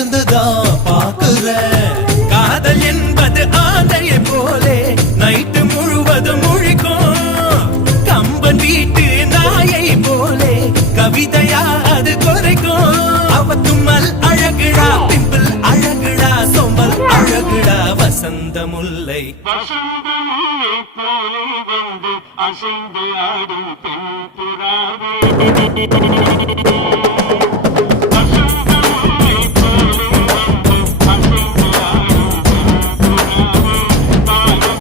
இருந்துதான் பாக்குறேன். காதல் என்பது ஆந்தையை போலே நைட்டு முழுவதும் முழிக்கும். கம்பன் வீட்டு நாயை போலே கவிதையா அது குறைக்கும். அவ தும்மல் அழகுடா, பிம்பிள் அழகுடா, சோம்பல் அழகுடா, வசந்த முல்லை போலே வந்து அசைந்து ஆடும் பெண் புறாவே